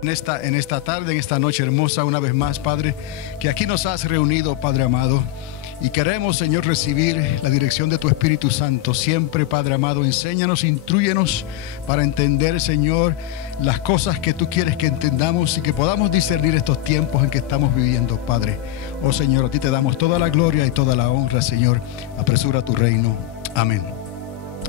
En esta tarde, en esta noche hermosa, una vez más, Padre, que aquí nos has reunido, Padre amado, y queremos, Señor, recibir la dirección de tu Espíritu Santo. Siempre, Padre amado, enséñanos, intrúyenos para entender, Señor, las cosas que tú quieres que entendamos y que podamos discernir estos tiempos en que estamos viviendo, Padre. Oh Señor, a ti te damos toda la gloria y toda la honra, Señor. Apresura tu reino. Amén.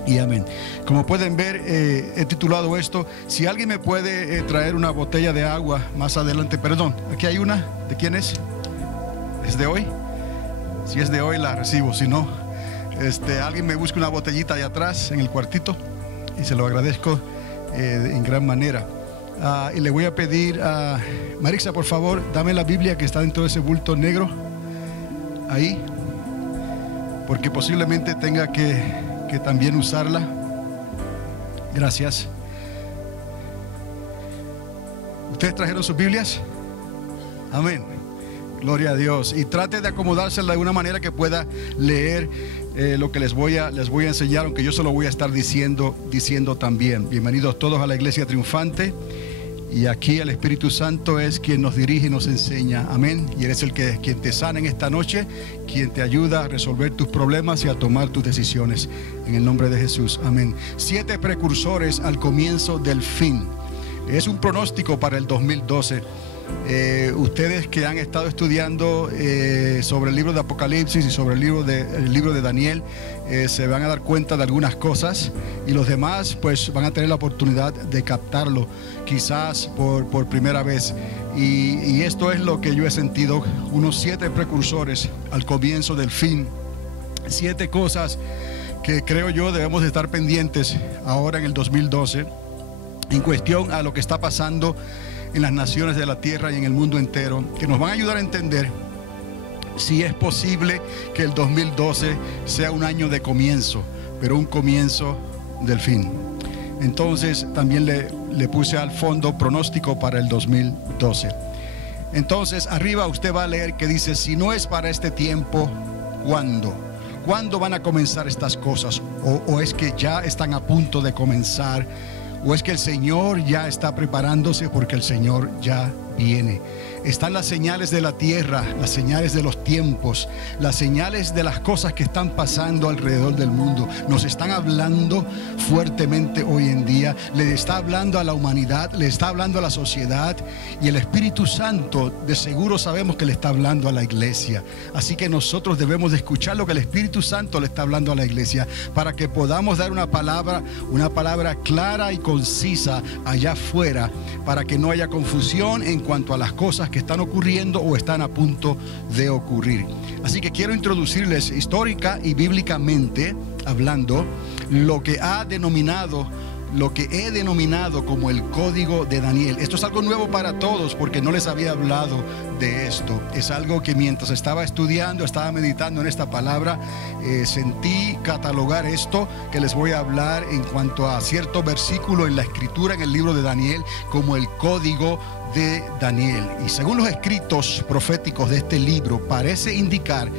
Y amén. Como pueden ver, he titulado esto: si alguien me puede traer una botella de agua más adelante. Perdón, aquí hay una. ¿De quién es? ¿Es de hoy? Si es de hoy la recibo. Si no, alguien me busca una botellita allá atrás en el cuartito y se lo agradezco en gran manera. Y le voy a pedir a Marixa, por favor, dame la Biblia que está dentro de ese bulto negro ahí, porque posiblemente tenga que también usarla. Gracias. ¿Ustedes trajeron sus Biblias? Amén. Gloria a Dios. Y trate de acomodársela de una manera que pueda leer lo que les voy a enseñar, aunque yo se lo voy a estar diciendo también. Bienvenidos todos a la Iglesia Triunfante. Y aquí el Espíritu Santo es quien nos dirige y nos enseña. Amén. Y Él es quien te sana en esta noche, quien te ayuda a resolver tus problemas y a tomar tus decisiones. En el nombre de Jesús. Amén. 7 precursores al comienzo del fin. Es un pronóstico para el 2012. Ustedes que han estado estudiando sobre el libro de Apocalipsis y sobre el libro de Daniel, se van a dar cuenta de algunas cosas, y los demás pues van a tener la oportunidad de captarlo quizás por primera vez. Y esto es lo que yo he sentido: unos 7 precursores al comienzo del fin. 7 cosas que creo yo debemos de estar pendientes ahora en el 2012 en cuestión a lo que está pasando en las naciones de la tierra y en el mundo entero, que nos van a ayudar a entender si es posible que el 2012 sea un año de comienzo, pero un comienzo del fin. Entonces también le puse al fondo pronóstico para el 2012. Entonces arriba usted va a leer que dice: si no es para este tiempo, ¿cuándo? ¿Cuándo van a comenzar estas cosas? ¿O es que ya están a punto de comenzar? ¿O es que el Señor ya está preparándose porque el Señor ya viene? Están las señales de la tierra, las señales de los tiempos, las señales de las cosas que están pasando alrededor del mundo. Nos están hablando fuertemente hoy en día. Le está hablando a la humanidad, le está hablando a la sociedad, y el Espíritu Santo de seguro sabemos que le está hablando a la iglesia. Así que nosotros debemos de escuchar lo que el Espíritu Santo le está hablando a la iglesia, para que podamos dar una palabra clara y concisa allá afuera, para que no haya confusión en cuanto a las cosas que están ocurriendo o están a punto de ocurrir. Así que quiero introducirles histórica y bíblicamente hablando lo que he denominado como el Código de Daniel. Esto es algo nuevo para todos porque no les había hablado de esto. Es algo que mientras estaba estudiando, estaba meditando en esta palabra, sentí catalogar esto que les voy a hablar en cuanto a cierto versículo en la escritura, en el libro de Daniel, como el Código de Daniel. Y según los escritos proféticos de este libro, parece indicar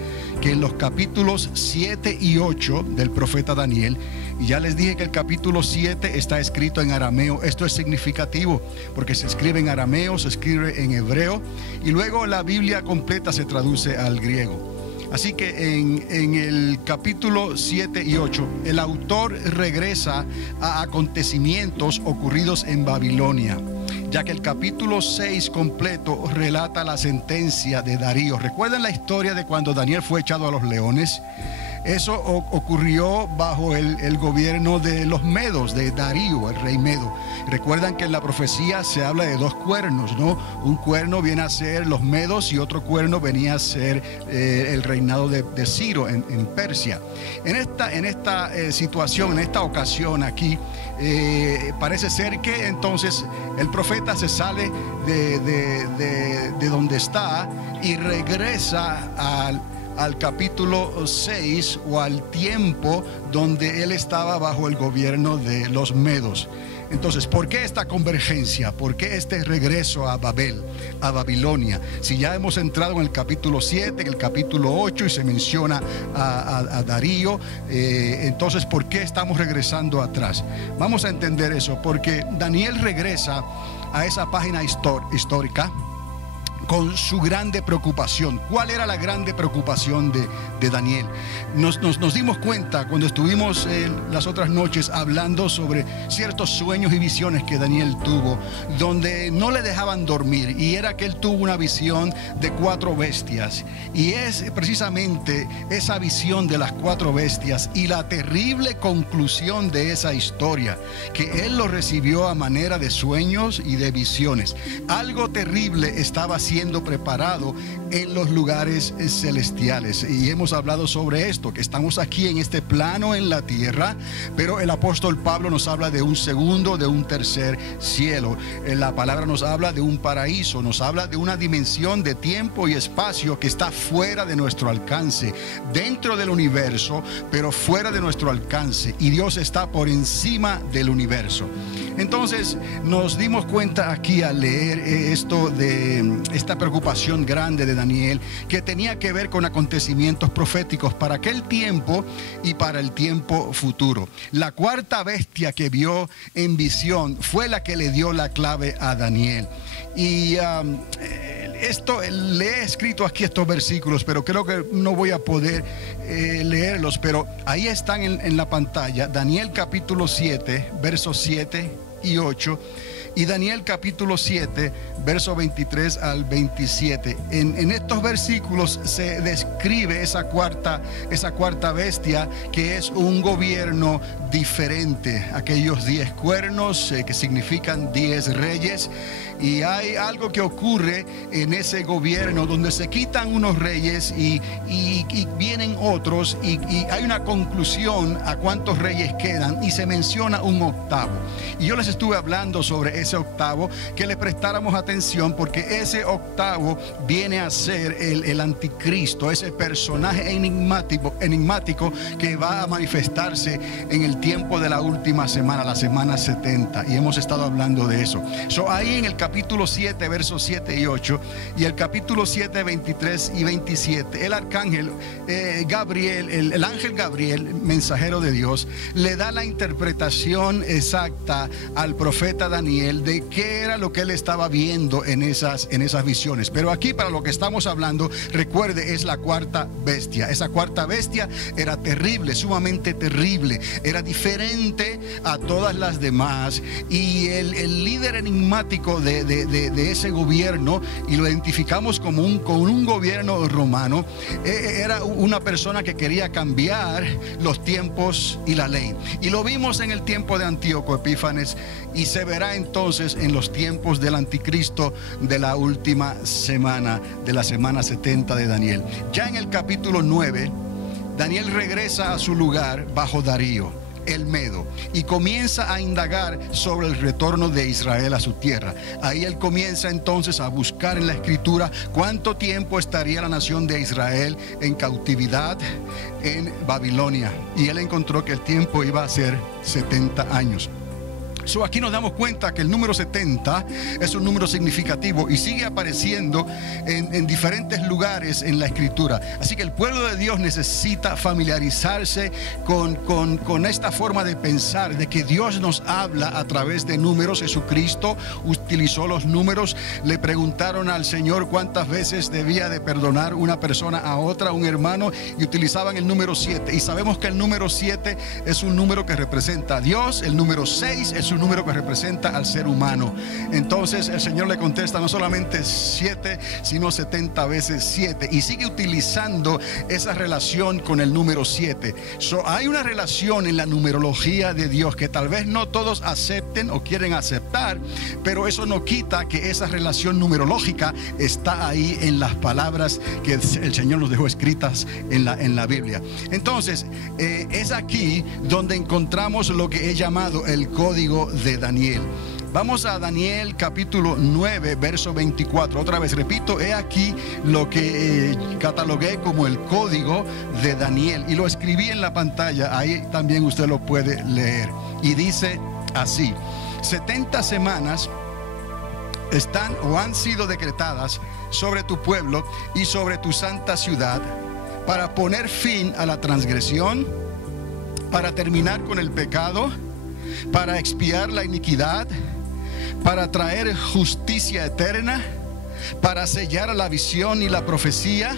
que en los capítulos 7 y 8 del profeta Daniel, y ya les dije que el capítulo 7 está escrito en arameo. Esto es significativo porque se escribe en arameo, se escribe en hebreo, y luego la Biblia completa se traduce al griego. Así que en el capítulo 7 y 8, el autor regresa a acontecimientos ocurridos en Babilonia, ya que el capítulo 6 completo relata la sentencia de Darío. ¿Recuerdan la historia de cuando Daniel fue echado a los leones? Eso ocurrió bajo el gobierno de los medos, de Darío, el rey medo. Recuerdan que en la profecía se habla de 2 cuernos, ¿no? Un cuerno viene a ser los medos y otro cuerno venía a ser el reinado de Ciro en Persia. En esta situación, en esta ocasión aquí, parece ser que entonces el profeta se sale de donde está y regresa al capítulo 6 o al tiempo donde él estaba bajo el gobierno de los medos. Entonces, ¿por qué esta convergencia? ¿Por qué este regreso a Babilonia? Si ya hemos entrado en el capítulo 7, en el capítulo 8 y se menciona a Darío, entonces, ¿por qué estamos regresando atrás? Vamos a entender eso, porque Daniel regresa a esa página histórica con su grande preocupación. ¿Cuál era la grande preocupación de Daniel? Nos dimos cuenta cuando estuvimos las otras noches hablando sobre ciertos sueños y visiones que Daniel tuvo, donde no le dejaban dormir, y era que él tuvo una visión de 4 bestias, y es precisamente esa visión de las 4 bestias y la terrible conclusión de esa historia, que él lo recibió a manera de sueños y de visiones. Algo terrible estaba siendo preparado en los lugares celestiales, y hemos hablado sobre esto, que estamos aquí en este plano en la tierra, pero el apóstol Pablo nos habla de un segundo, de un tercer cielo. La palabra nos habla de un paraíso, nos habla de una dimensión de tiempo y espacio que está fuera de nuestro alcance, dentro del universo, pero fuera de nuestro alcance, y Dios está por encima del universo. Entonces nos dimos cuenta aquí al leer esto de esta preocupación grande de Daniel, que tenía que ver con acontecimientos proféticos para aquel tiempo y para el tiempo futuro. La 4ª bestia que vio en visión fue la que le dio la clave a Daniel. Y le he escrito aquí estos versículos, pero creo que no voy a poder leerlos, pero ahí están en la pantalla. Daniel capítulo 7, versos 7 y 8, y Daniel capítulo 7, verso 23 al 27. En estos versículos se describe esa cuarta bestia, que es un gobierno diferente. Aquellos 10 cuernos que significan 10 reyes. Y hay algo que ocurre en ese gobierno donde se quitan unos reyes y vienen otros, y hay una conclusión a cuántos reyes quedan, y se menciona un octavo. Y yo les estuve hablando sobre ese octavo, que le prestáramos atención, porque ese octavo viene a ser el anticristo, ese personaje enigmático que va a manifestarse en el tiempo de la última semana, la semana 70, y hemos estado hablando de eso. Ahí en el capítulo 7, versos 7 y 8, y el capítulo 7, 23 y 27, el arcángel Gabriel, el ángel Gabriel, mensajero de Dios, le da la interpretación exacta al profeta Daniel de qué era lo que él estaba viendo en esas visiones. Pero aquí, para lo que estamos hablando, recuerde, es la 4ª bestia. Esa 4ª bestia era terrible, sumamente terrible, era diferente a todas las demás, y el líder enigmático de ese gobierno, y lo identificamos como un gobierno romano, era una persona que quería cambiar los tiempos y la ley, y lo vimos en el tiempo de Antíoco Epífanes, y se verá entonces en los tiempos del anticristo de la última semana, de la semana 70 de Daniel. Ya en el capítulo 9, Daniel regresa a su lugar bajo Darío el Medo, y comienza a indagar sobre el retorno de Israel a su tierra. Ahí él comienza entonces a buscar en la escritura cuánto tiempo estaría la nación de Israel en cautividad en Babilonia, y él encontró que el tiempo iba a ser 70 años. Aquí nos damos cuenta que el número 70 es un número significativo y sigue apareciendo en diferentes lugares en la escritura. Así que el pueblo de Dios necesita familiarizarse con esta forma de pensar, de que Dios nos habla a través de números. Jesucristo utilizó los números. Le preguntaron al Señor cuántas veces debía de perdonar una persona a otra, un hermano, y utilizaban el número 7. Y sabemos que el número 7 es un número que representa a Dios. El número 6 es un número que representa al ser humano. Entonces el Señor le contesta no solamente 7, sino 70 veces 7, y sigue utilizando esa relación con el número 7. Hay una relación en la numerología de Dios que tal vez no todos acepten o quieren aceptar, pero eso no quita que esa relación numerológica está ahí en las palabras que el Señor nos dejó escritas en la Biblia. Entonces es aquí donde encontramos lo que he llamado el código de Daniel. Vamos a Daniel capítulo 9, verso 24. Otra vez repito, he aquí lo que catalogué como el código de Daniel, y lo escribí en la pantalla. Ahí también usted lo puede leer, y dice así: 70 semanas están o han sido decretadas sobre tu pueblo y sobre tu santa ciudad, para poner fin a la transgresión, para terminar con el pecado, para expiar la iniquidad, para traer justicia eterna, para sellar la visión y la profecía,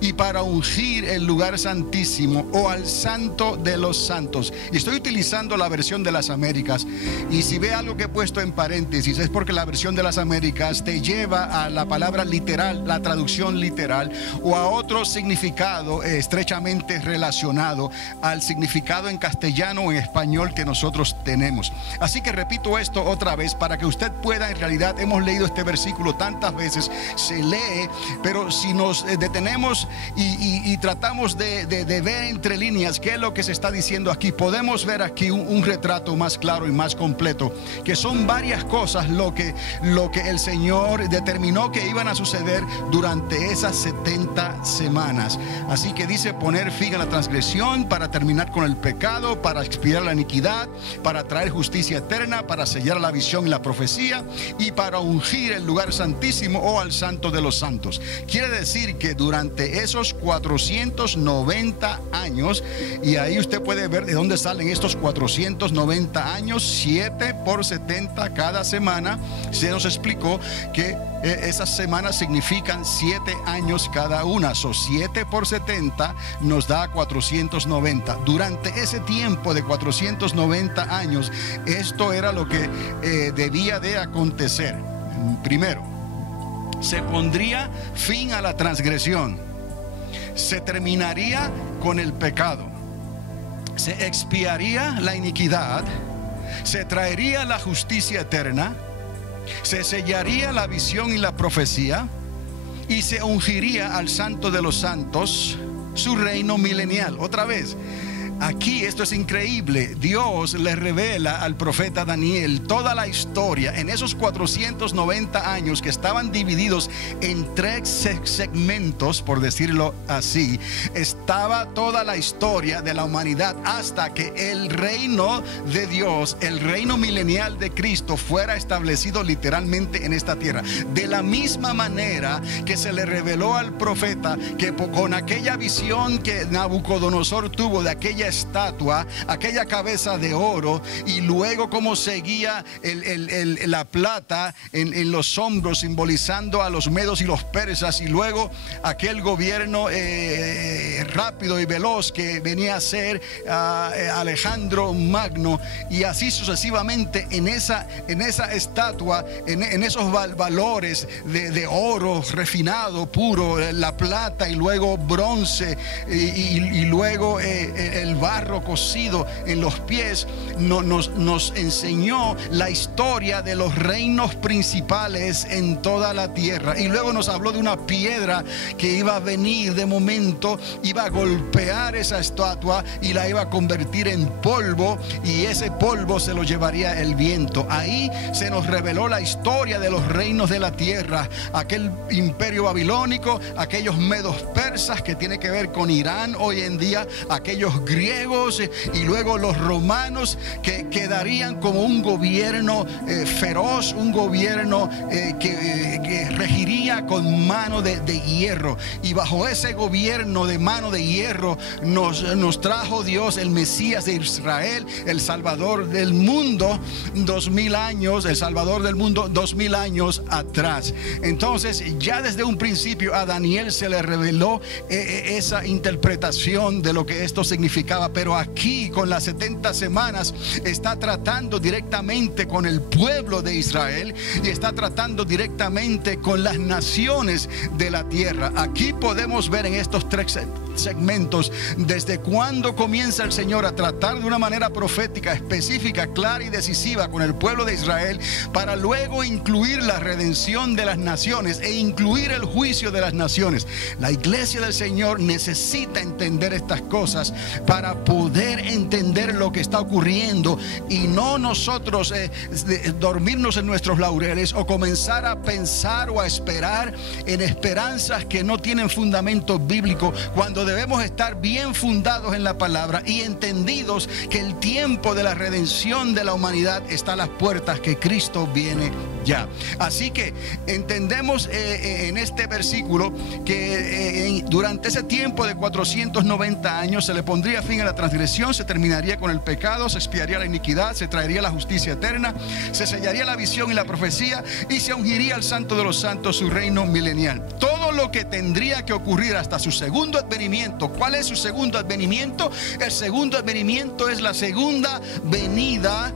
y para ungir el lugar santísimo o al santo de los santos. Y estoy utilizando la versión de las Américas, y si ve algo que he puesto en paréntesis es porque la versión de las Américas te lleva a la palabra literal, la traducción literal, o a otro significado estrechamente relacionado al significado en castellano o en español que nosotros tenemos. Así que repito esto otra vez para que usted pueda, en realidad hemos leído este versículo tantas veces, se lee, pero si nos detenemos y tratamos de ver entre líneas qué es lo que se está diciendo aquí, podemos ver aquí un retrato más claro y más completo, que son varias cosas lo que el Señor determinó que iban a suceder durante esas 70 semanas. Así que dice: poner fin a la transgresión, para terminar con el pecado, para expiar la iniquidad, para traer justicia eterna, para sellar la visión y la profecía, y para ungir el lugar santísimo o al santo de los santos. Quiere decir que durante esos 490 años, y ahí usted puede ver de dónde salen estos 490 años, 7 por 70 cada semana. Se nos explicó que esas semanas significan 7 años cada una. 7 por 70 nos da 490. Durante ese tiempo de 490 años, esto era lo que debía de acontecer. Primero, se pondría fin a la transgresión, se terminaría con el pecado, se expiaría la iniquidad, se traería la justicia eterna, se sellaría la visión y la profecía, y se ungiría al santo de los santos, su reino milenial. Otra vez, aquí esto es increíble. Dios le revela al profeta Daniel toda la historia en esos 490 años que estaban divididos en 3 segmentos, por decirlo así. Estaba toda la historia de la humanidad hasta que el reino de Dios, el reino milenial de Cristo, fuera establecido literalmente en esta tierra. De la misma manera que se le reveló al profeta que con aquella visión que Nabucodonosor tuvo de aquella estatua, aquella cabeza de oro, y luego cómo seguía la plata en los hombros, simbolizando a los medos y los persas, y luego aquel gobierno rápido y veloz que venía a ser Alejandro Magno, y así sucesivamente en esa estatua, en esos valores de oro refinado, puro, la plata, y luego bronce, y luego el barro cocido en los pies. Nos enseñó la historia de los reinos principales en toda la tierra, y luego nos habló de una piedra que iba a venir de momento, iba a golpear esa estatua y la iba a convertir en polvo, y ese polvo se lo llevaría el viento. Ahí se nos reveló la historia de los reinos de la tierra, aquel imperio babilónico, aquellos medos persas que tiene que ver con Irán hoy en día, aquellos griegos, y luego los romanos, que quedarían como un gobierno feroz, un gobierno que regiría con mano de hierro. Y bajo ese gobierno de mano de hierro nos trajo Dios el Mesías de Israel, el Salvador del mundo, 2000 años, el Salvador del mundo 2000 años atrás. Entonces, ya desde un principio a Daniel se le reveló esa interpretación de lo que esto significaba, pero aquí con las 70 semanas está tratando directamente con el pueblo de Israel, y está tratando directamente con las naciones de la tierra. Aquí podemos ver en estos 3 segmentos desde cuando comienza el Señor a tratar de una manera profética, específica, clara y decisiva con el pueblo de Israel, para luego incluir la redención de las naciones e incluir el juicio de las naciones. La iglesia del Señor necesita entender estas cosas para poder entender lo que está ocurriendo, y no nosotros dormirnos en nuestros laureles o comenzar a pensar o a esperar en esperanzas que no tienen fundamento bíblico, cuando debemos estar bien fundados en la palabra y entendidos que el tiempo de la redención de la humanidad está a las puertas, que Cristo viene ya. Así que entendemos en este versículo que durante ese tiempo de 490 años se le pondría fin fin a la transgresión, se terminaría con el pecado, se expiaría la iniquidad, se traería la justicia eterna, se sellaría la visión y la profecía y se ungiría al Santo de los Santos, su reino milenial. Todo lo que tendría que ocurrir hasta su segundo advenimiento. ¿Cuál es su segundo advenimiento? El segundo advenimiento es la segunda venida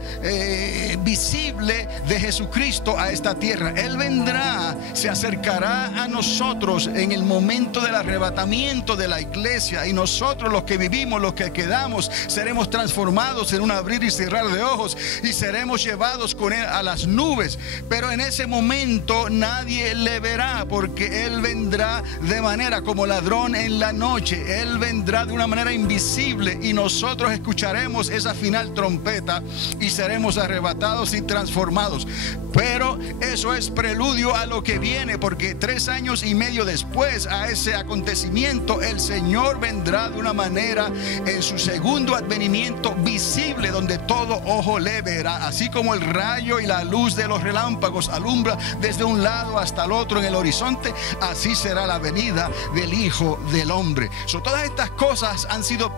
visible de Jesucristo a esta tierra. Él vendrá, se acercará a nosotros en el momento del arrebatamiento de la iglesia, y nosotros, los que vivimos, los que quedamos, seremos transformados en un abrir y cerrar de ojos y seremos llevados con él a las nubes. Pero en ese momento nadie le verá, porque él vendrá de manera como ladrón en la noche. Él vendrá de una manera invisible y nosotros escucharemos esa final trompeta y seremos arrebatados y transformados. Pero eso es preludio a lo que viene, porque 3 años y medio después a ese acontecimiento, el Señor vendrá de una manera en su segundo advenimiento visible, donde todo ojo le verá. Así como el rayo y la luz de los relámpagos alumbra desde un lado hasta el otro en el horizonte, así será la venida del Hijo del Hombre. Todas estas cosas han sido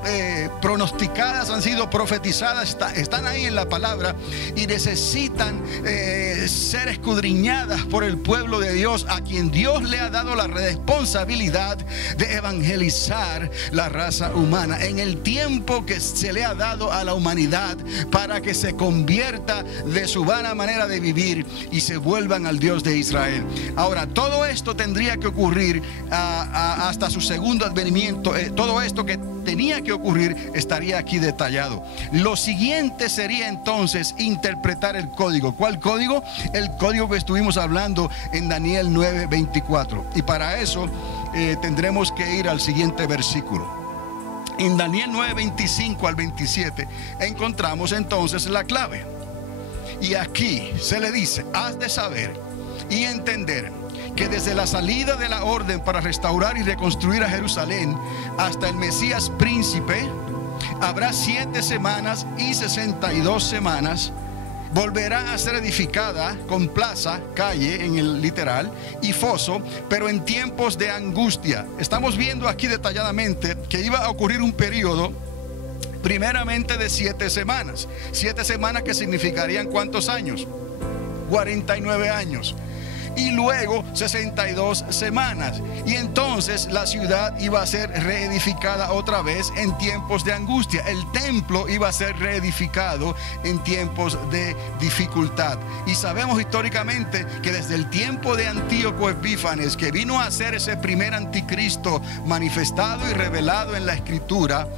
pronosticadas, han sido profetizadas, están ahí en la palabra y necesitan ser escudriñadas por el pueblo de Dios, a quien Dios le ha dado la responsabilidad de evangelizar la raza humana en el tiempo que se le ha dado a la humanidad, para que se convierta de su vana manera de vivir y se vuelvan al Dios de Israel. Ahora, todo esto tendría que ocurrir hasta su segundo advenimiento. Todo esto que tenía que ocurrir estaría aquí detallado. Lo siguiente sería entonces interpretar el código. ¿Cuál código? El código que estuvimos hablando en Daniel 9:24. Y para eso tendremos que ir al siguiente versículo. En Daniel 9:25 al 27 encontramos entonces la clave. Y aquí se le dice: has de saber y entender que desde la salida de la orden para restaurar y reconstruir a Jerusalén hasta el Mesías príncipe, habrá 7 semanas y 62 semanas. Volverá a ser edificada con plaza, calle en el literal, y foso, pero en tiempos de angustia. Estamos viendo aquí detalladamente que iba a ocurrir un periodo primeramente de 7 semanas. 7 semanas que significarían ¿cuántos años? 49 años. Y luego 62 semanas. Y entonces la ciudad iba a ser reedificada otra vez en tiempos de angustia. El templo iba a ser reedificado en tiempos de dificultad. Y sabemos históricamente que desde el tiempo de Antíoco Epífanes, que vino a ser ese primer anticristo manifestado y revelado en la Escritura,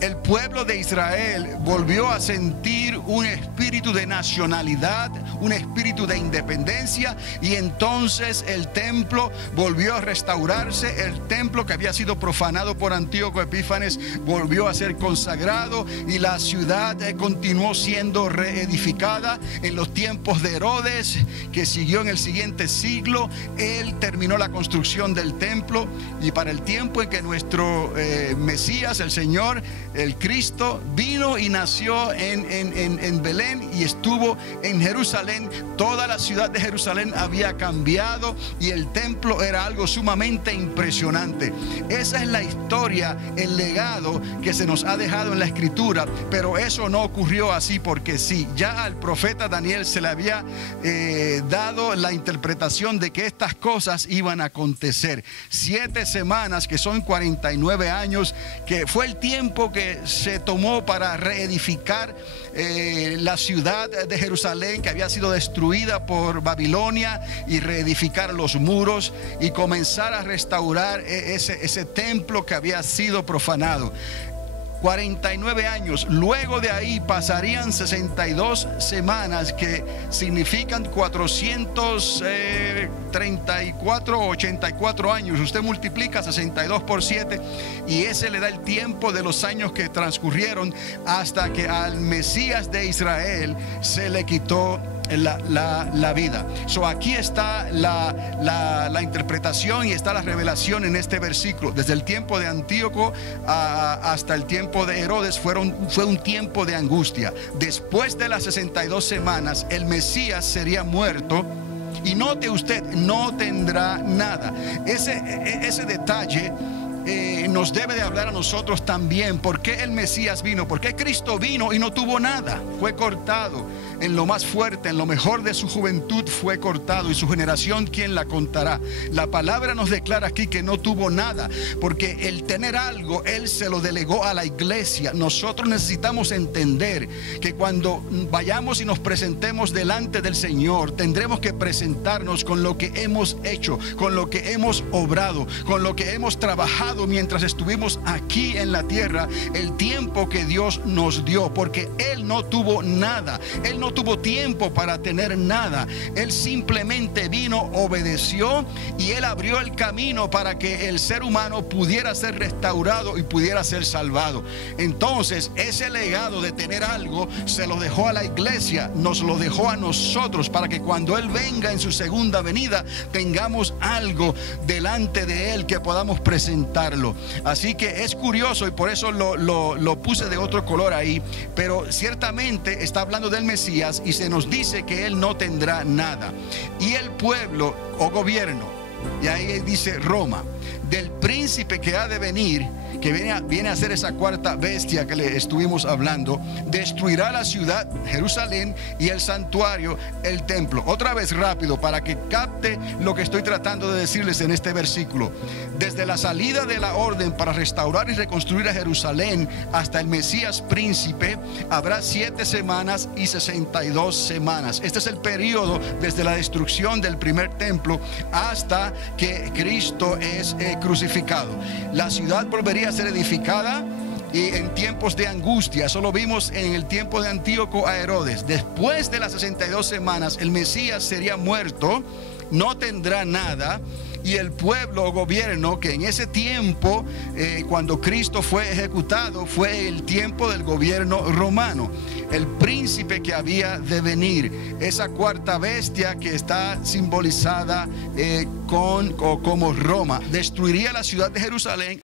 el pueblo de Israel volvió a sentir un espíritu de nacionalidad, un espíritu de independencia, y entonces el templo volvió a restaurarse. El templo que había sido profanado por Antíoco Epífanes volvió a ser consagrado, y la ciudad continuó siendo reedificada. En los tiempos de Herodes, que siguió en el siguiente siglo, él terminó la construcción del templo, y para el tiempo en que nuestro Mesías, el Señor, el Cristo, vino y nació en Belén y estuvo en Jerusalén, toda la ciudad de Jerusalén había cambiado y el templo era algo sumamente impresionante. Esa es la historia, el legado que se nos ha dejado en la Escritura. Pero eso no ocurrió así porque sí. Ya al profeta Daniel se le había dado la interpretación de que estas cosas iban a acontecer. 7 semanas, que son 49 años, que fue el tiempo que se tomó para reedificar la ciudad de Jerusalén, que había sido destruida por Babilonia, y reedificar los muros y comenzar a restaurar ese templo que había sido profanado. 49 años. Luego de ahí pasarían 62 semanas, que significan 434 o 84 años. Usted multiplica 62 por 7 y ese le da el tiempo de los años que transcurrieron hasta que al Mesías de Israel se le quitó la vida. Aquí está la interpretación y está la revelación en este versículo. Desde el tiempo de Antíoco hasta el tiempo de Herodes fue un tiempo de angustia. Después de las 62 semanas el Mesías sería muerto, y note usted, no tendrá nada. Ese detalle nos debe de hablar a nosotros también. ¿Por qué el Mesías vino? ¿Por qué Cristo vino y no tuvo nada? Fue cortado en lo más fuerte, en lo mejor de su juventud fue cortado, y su generación, ¿quién la contará? La palabra nos declara aquí que no tuvo nada, porque el tener algo, Él se lo delegó a la iglesia. Nosotros necesitamos entender que cuando vayamos y nos presentemos delante del Señor, tendremos que presentarnos con lo que hemos hecho, con lo que hemos obrado, con lo que hemos trabajado mientras estuvimos aquí en la tierra, el tiempo que Dios nos dio, porque Él no tuvo nada, Él no tuvo tiempo para tener nada. Él simplemente vino, obedeció, y Él abrió el camino para que el ser humano pudiera ser restaurado y pudiera ser salvado. Entonces ese legado de tener algo se lo dejó a la iglesia, nos lo dejó a nosotros, para que cuando Él venga en su segunda venida tengamos algo delante de Él que podamos presentarlo. Así que es curioso, y por eso lo puse de otro color ahí, pero ciertamente está hablando del Mesías, y se nos dice que Él no tendrá nada. Y el pueblo o gobierno, y ahí dice Roma, del príncipe que ha de venir, que viene a ser esa cuarta bestia que le estuvimos hablando, destruirá la ciudad, Jerusalén, y el santuario, el templo. Otra vez rápido, para que capte lo que estoy tratando de decirles en este versículo. Desde la salida de la orden para restaurar y reconstruir a Jerusalén hasta el Mesías príncipe, habrá 7 semanas y 62 semanas. Este es el periodo desde la destrucción del primer templo hasta que Cristo es crucificado. La ciudad volvería a ser edificada, y en tiempos de angustia. Eso lo vimos en el tiempo de Antíoco a Herodes. Después de las 62 semanas el Mesías sería muerto, no tendrá nada, y el pueblo o gobierno, que en ese tiempo, cuando Cristo fue ejecutado, fue el tiempo del gobierno romano. El príncipe que había de venir, esa cuarta bestia que está simbolizada como Roma, destruiría la ciudad de Jerusalén